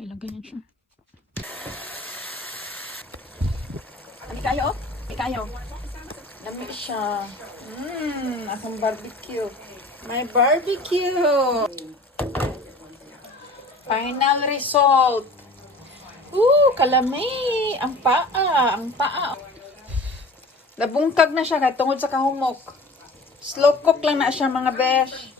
siya, ilagay niya siya. Ano kayo? Ikayo. Lami siya. Asang barbecue. May barbecue. Final result. Kalami. Ang paa. Nabungkag na siya tungod sa kahumok. Slow cook lang na siya mga besh.